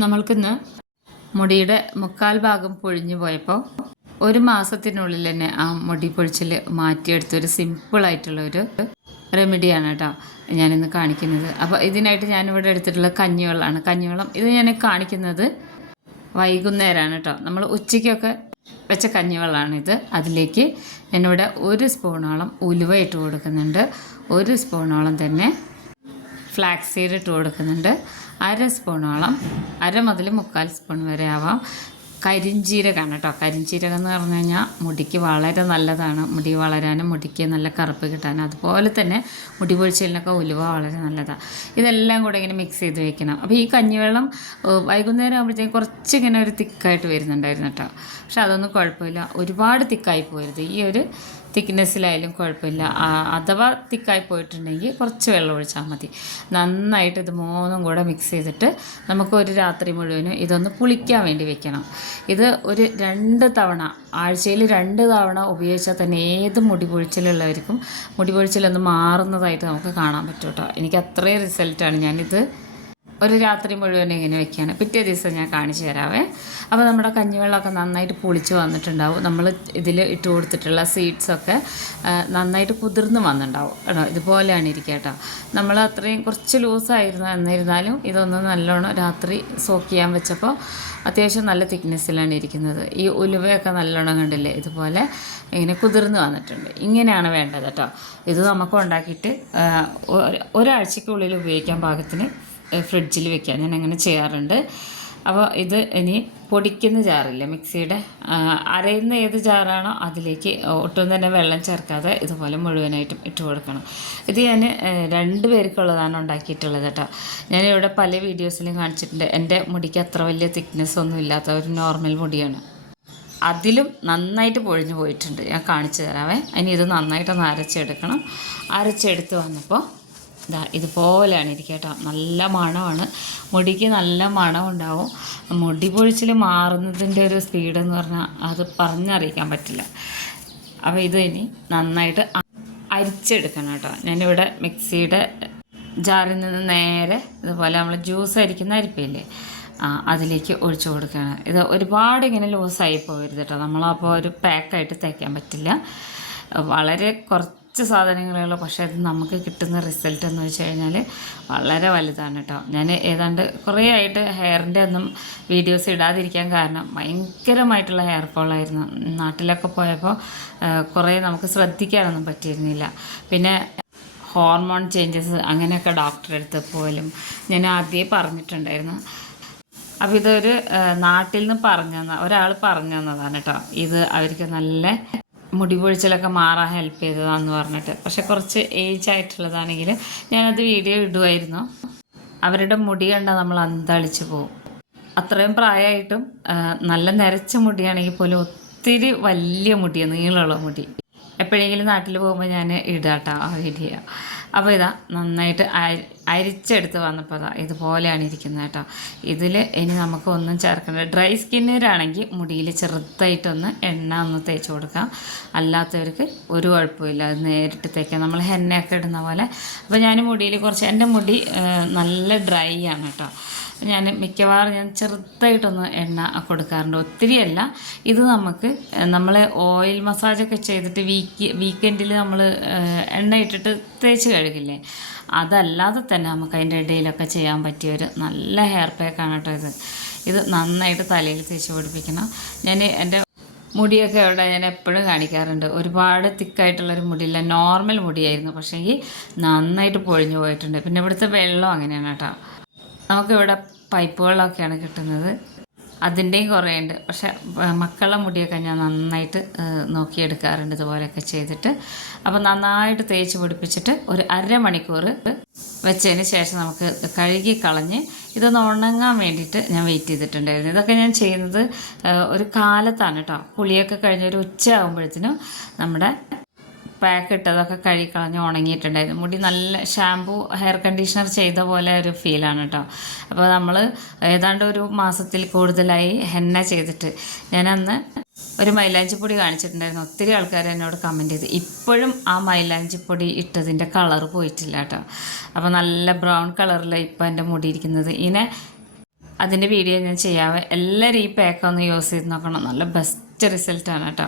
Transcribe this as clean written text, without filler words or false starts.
നമ്മൾക്കിന്ന് മുടിയുടെ മുക്കാൽ ഭാഗം പൊഴിഞ്ഞു പോയപ്പോൾ ഒരു മാസത്തിനുള്ളിൽ തന്നെ ആ മുടി പൊഴിച്ചിൽ മാറ്റിയെടുത്തൊരു സിമ്പിളായിട്ടുള്ളൊരു റെമഡിയാണ് കേട്ടോ ഞാനിന്ന് കാണിക്കുന്നത്. അപ്പോൾ ഇതിനായിട്ട് ഞാനിവിടെ എടുത്തിട്ടുള്ള കഞ്ഞിവെള്ളമാണ്. കഞ്ഞിവെള്ളം ഇത് ഞാൻ കാണിക്കുന്നത് വൈകുന്നേരമാണ് കേട്ടോ. നമ്മൾ ഉച്ചയ്ക്കൊക്കെ വെച്ച കഞ്ഞിവെള്ളമാണിത്. അതിലേക്ക് ഞാനിവിടെ 1 സ്പൂണോളം ഉലുവ ഇട്ട് കൊടുക്കുന്നുണ്ട്. 1 സ്പൂണോളം തന്നെ ഫ്ലാക്സ് സീഡ് ഇട്ട് കൊടുക്കുന്നുണ്ട്. 1/2 സ്പൂണോളം, 1/2 മുതൽ 1/4 സ്പൂൺ വരെ ആവാം കരിഞ്ജീരകമാണ് കേട്ടോ. കരിഞ്ജീരകം എന്ന് പറഞ്ഞു കഴിഞ്ഞാൽ മുടിക്ക് വളരെ നല്ലതാണ്. മുടി വളരാനും മുടിക്ക് നല്ല കറുപ്പ് കിട്ടാനും അതുപോലെ തന്നെ മുടി പൊഴിച്ചിലിനൊക്കെ ഉലുവ വളരെ നല്ലതാണ്. ഇതെല്ലാം കൂടെ ഇങ്ങനെ മിക്സ് ചെയ്ത് വെക്കണം. അപ്പോൾ ഈ കഞ്ഞിവെള്ളം വൈകുന്നേരം ആകുമ്പോഴത്തേക്കും കുറച്ചിങ്ങനെ ഒരു തിക്കായിട്ട് വരുന്നുണ്ടായിരുന്നു കേട്ടോ. പക്ഷെ അതൊന്നും കുഴപ്പമില്ല, ഒരുപാട് തിക്കായി പോരുത്. ഈ ഒരു തിക്നെസ്സിലായാലും കുഴപ്പമില്ല. അഥവാ തിക്കായി പോയിട്ടുണ്ടെങ്കിൽ കുറച്ച് വെള്ളം ഒഴിച്ചാൽ മതി. നന്നായിട്ട് ഇത് മൂന്നും കൂടെ മിക്സ് ചെയ്തിട്ട് നമുക്ക് ഒരു രാത്രി മുഴുവനും ഇതൊന്ന് പുളിക്കാൻ വേണ്ടി വെക്കണം. ഇത് ഒരു 2 തവണ, ആഴ്ചയിൽ 2 തവണ ഉപയോഗിച്ചാൽ തന്നെ ഏത് മുടി പൊഴിച്ചിലുള്ളവർക്കും മുടി പൊഴിച്ചിലൊന്ന് മാറുന്നതായിട്ട് നമുക്ക് കാണാൻ പറ്റും കേട്ടോ. എനിക്ക് അത്രയും റിസൾട്ടാണ്. ഞാനിത് ഒരു രാത്രി മുഴുവൻ ഇങ്ങനെ വെക്കുകയാണ്. പിറ്റേ ദിവസം ഞാൻ കാണിച്ചു തരാവേ. അപ്പോൾ നമ്മുടെ കഞ്ഞിവെള്ളമൊക്കെ നന്നായിട്ട് പുളിച്ച് വന്നിട്ടുണ്ടാവും. നമ്മൾ ഇതിൽ ഇട്ട് കൊടുത്തിട്ടുള്ള സീഡ്സൊക്കെ നന്നായിട്ട് കുതിർന്ന് വന്നിട്ടുണ്ടാവും കേട്ടോ. ഇതുപോലെയാണ് ഇരിക്കുക കേട്ടോ. നമ്മൾ അത്രയും കുറച്ച് ലൂസായിരുന്നു, എന്നിരുന്നാലും ഇതൊന്ന് നല്ലോണം രാത്രി സോക്ക് ചെയ്യാൻ വെച്ചപ്പോൾ അത്യാവശ്യം നല്ല തിക്നെസ്സിലാണ് ഇരിക്കുന്നത്. ഈ ഉലുവയൊക്കെ നല്ലോണം കണ്ടില്ലേ, ഇതുപോലെ ഇങ്ങനെ കുതിർന്ന് വന്നിട്ടുണ്ട്. ഇങ്ങനെയാണ് വേണ്ടത് കേട്ടോ. ഇത് നമുക്ക് ഉണ്ടാക്കിയിട്ട് ഒരാഴ്ചയ്ക്കുള്ളിൽ ഉപയോഗിക്കാൻ പാകത്തിന് ഫ്രിഡ്ജിൽ വെക്കാം. ഞാൻ അങ്ങനെ ചെയ്യാറുണ്ട്. അപ്പോൾ ഇത് ഇനി പൊടിക്കുന്ന ജാറില്ല, മിക്സിയുടെ അരയുന്ന ഏത് ജാറാണോ അതിലേക്ക് ഒട്ടും തന്നെ വെള്ളം ചേർക്കാതെ ഇതുപോലെ മുഴുവനായിട്ടും ഇട്ട് കൊടുക്കണം. ഇത് ഞാൻ 2 പേർക്കുള്ളതാണ് ഉണ്ടാക്കിയിട്ടുള്ളത് കേട്ടോ. ഞാനിവിടെ പല വീഡിയോസിലും കാണിച്ചിട്ടുണ്ട്. എൻ്റെ മുടിക്ക് അത്ര വലിയ തിക്നെസ് ഒന്നും ഇല്ലാത്ത ഒരു നോർമൽ മുടിയാണ്. അതിലും നന്നായിട്ട് പൊഴിഞ്ഞു പോയിട്ടുണ്ട്. ഞാൻ കാണിച്ചു തരാവേ. ഇനി ഇത് നന്നായിട്ടൊന്ന് അരച്ചെടുക്കണം. അരച്ചെടുത്ത് വന്നപ്പോൾ ഇതാ ഇതുപോലെയാണ് ഇരിക്കുക കേട്ടോ. നല്ല മണമാണ്, മുടിക്ക് നല്ല മണം ഉണ്ടാവും. മുടി പൊഴിച്ചിൽ മാറുന്നതിൻ്റെ ഒരു സ്പീഡെന്ന് പറഞ്ഞാൽ അത് പറഞ്ഞറിയിക്കാൻ പറ്റില്ല. അപ്പോൾ ഇത് ഇനി നന്നായിട്ട് അരിച്ചെടുക്കണം കേട്ടോ. ഞാനിവിടെ മിക്സിയുടെ ജാറിൽ നിന്ന് നേരെ ഇതുപോലെ നമ്മൾ ജ്യൂസ് അരിക്കുന്ന അരിപ്പയില്ലേ, അതിലേക്ക് ഒഴിച്ചു കൊടുക്കുകയാണ്. ഇത് ഒരുപാട് ഇങ്ങനെ ലൂസായി പോകരുത് കേട്ടോ. നമ്മളപ്പോൾ ഒരു പാക്കായിട്ട് തേക്കാൻ പറ്റില്ല. വളരെ കുറച്ച് സാധനങ്ങളുള്ളൂ, പക്ഷേ അത് നമുക്ക് കിട്ടുന്ന റിസൾട്ട് എന്ന് വെച്ച് കഴിഞ്ഞാൽ വളരെ വലുതാണ് കേട്ടോ. ഞാൻ ഏതാണ്ട് കുറേ ആയിട്ട് ഹെയറിൻ്റെ ഒന്നും വീഡിയോസ് ഇടാതിരിക്കാൻ കാരണം ഭയങ്കരമായിട്ടുള്ള ഹെയർ ഫോളായിരുന്നു. നാട്ടിലൊക്കെ പോയപ്പോൾ കുറേ നമുക്ക് ശ്രദ്ധിക്കാനൊന്നും പറ്റിയിരുന്നില്ല. പിന്നെ ഹോർമോൺ ചേഞ്ചസ് അങ്ങനെയൊക്കെ ഡോക്ടറെ അടുത്ത് പോലും ഞാൻ ആദ്യമേ പറഞ്ഞിട്ടുണ്ടായിരുന്നു. അപ്പോൾ ഇതൊരു നാട്ടിൽ നിന്ന് ഒരാൾ പറഞ്ഞു തന്നതാണ് കേട്ടോ. ഇത് അവർക്ക് നല്ല മുടി പൊഴിച്ചിലൊക്കെ മാറാൻ ഹെൽപ്പ് ചെയ്തതാണെന്ന് പറഞ്ഞിട്ട്. പക്ഷെ കുറച്ച് ഏജ് ആയിട്ടുള്ളതാണെങ്കിൽ ഞാനത് വീഡിയോ ഇടുമായിരുന്നു. അവരുടെ മുടി കണ്ടാൽ നമ്മൾ അന്തളിച്ച് പോകും. അത്രയും പ്രായമായിട്ടും നല്ല നരച്ച മുടിയാണെങ്കിൽ പോലും ഒത്തിരി വലിയ മുടിയാണ്, നീളമുള്ള മുടി. എപ്പോഴെങ്കിലും നാട്ടിൽ പോകുമ്പോൾ ഞാൻ ഇടാട്ടോ ആ വീഡിയോ. അപ്പോൾ ഇതാ നന്നായിട്ട് അരിച്ചെടുത്ത് വന്നപ്പോൾ അതാ ഇതുപോലെയാണ് ഇരിക്കുന്നത് കേട്ടോ. ഇതിൽ ഇനി നമുക്ക് ഒന്നും ചേർക്കേണ്ട. ഡ്രൈ സ്കിന്നരാണെങ്കിൽ മുടിയിൽ ചെറുതായിട്ടൊന്ന് എണ്ണ ഒന്ന് തേച്ച് കൊടുക്കാം. അല്ലാത്തവർക്ക് ഒരു കുഴപ്പമില്ല, അത് നേരിട്ട് തേക്കാം, നമ്മൾ ഹെന്നയൊക്കെ ഇടുന്ന പോലെ. അപ്പോൾ ഞാൻ മുടിയിൽ കുറച്ച്, എൻ്റെ മുടി നല്ല ഡ്രൈ ആണ് കേട്ടോ. ഞാൻ മിക്കവാറും ചെറുതായിട്ടൊന്ന് എണ്ണ കൊടുക്കാറുണ്ട്, ഒത്തിരിയല്ല. ഇത് നമ്മൾ ഓയിൽ മസാജൊക്കെ ചെയ്തിട്ട് വീക്കെൻഡിൽ നമ്മൾ എണ്ണ ഇട്ടിട്ട് തേച്ച് കഴുകില്ലേ, അതല്ലാതെ തന്നെ നമുക്ക് അതിൻ്റെ ഇടയിലൊക്കെ ചെയ്യാൻ പറ്റിയൊരു നല്ല ഹെയർ പാക്കാണ് കേട്ടോ ഇത് നന്നായിട്ട് തലയിൽ തേച്ച് പിടിപ്പിക്കണം. ഞാൻ എൻ്റെ മുടിയൊക്കെ അവിടെ ഞാൻ എപ്പോഴും കാണിക്കാറുണ്ട്. ഒരുപാട് തിക്കായിട്ടുള്ളൊരു മുടിയില്ല, നോർമൽ മുടിയായിരുന്നു. പക്ഷേ ഈ നന്നായിട്ട് പൊഴിഞ്ഞു പോയിട്ടുണ്ട്. പിന്നെ ഇവിടുത്തെ വെള്ളം അങ്ങനെയാണ് കേട്ടോ. നമുക്കിവിടെ പൈപ്പ് വെള്ളമൊക്കെയാണ് കിട്ടുന്നത്, അതിൻ്റെയും കുറേ ഉണ്ട്. പക്ഷെ മക്കളുടെ മുടിയൊക്കെ ഞാൻ നന്നായിട്ട് നോക്കിയെടുക്കാറുണ്ട് ഇതുപോലെയൊക്കെ ചെയ്തിട്ട്. അപ്പോൾ നന്നായിട്ട് തേച്ച് പിടിപ്പിച്ചിട്ട് ഒരു 1/2 മണിക്കൂർ വെച്ചതിന് ശേഷം നമുക്ക് കഴുകി കളഞ്ഞ് ഇതൊന്ന് ഉണങ്ങാൻ വേണ്ടിയിട്ട് ഞാൻ വെയിറ്റ് ചെയ്തിട്ടുണ്ടായിരുന്നു. ഇതൊക്കെ ഞാൻ ചെയ്യുന്നത് ഒരു കാലത്താണ് കേട്ടോ. കുളിയൊക്കെ കഴിഞ്ഞൊരു ഉച്ച ആകുമ്പോഴത്തേനും നമ്മുടെ പാക്ക് ഇട്ടതൊക്കെ കഴുകിക്കളഞ്ഞ് ഉണങ്ങിയിട്ടുണ്ടായിരുന്നു. മുടി നല്ല ഷാമ്പൂ ഹെയർ കണ്ടീഷണർ ചെയ്ത പോലെ ഒരു ഫീലാണ് കേട്ടോ. അപ്പോൾ നമ്മൾ ഏതാണ്ട് ഒരു മാസത്തിൽ കൂടുതലായി ഹെന്ന ചെയ്തിട്ട് ഞാനന്ന് ഒരു മൈലാഞ്ചിപ്പൊടി കാണിച്ചിട്ടുണ്ടായിരുന്നു. ഒത്തിരി ആൾക്കാർ എന്നോട് കമൻറ്റ് ചെയ്ത്. ഇപ്പോഴും ആ മൈലാഞ്ചിപ്പൊടി ഇട്ടതിൻ്റെ കളറ് പോയിട്ടില്ല കേട്ടോ. അപ്പോൾ നല്ല ബ്രൗൺ കളറിൽ ഇപ്പോൾ എൻ്റെ മുടി ഇരിക്കുന്നത്. ഇങ്ങനെ അതിൻ്റെ വീഡിയോ ഞാൻ ചെയ്യാവേ. എല്ലാവരും ഈ പാക്ക് ഒന്ന് യൂസ് ചെയ്ത് നോക്കണം. നല്ല ബെസ്റ്റ് റിസൾട്ടാണ് കേട്ടോ.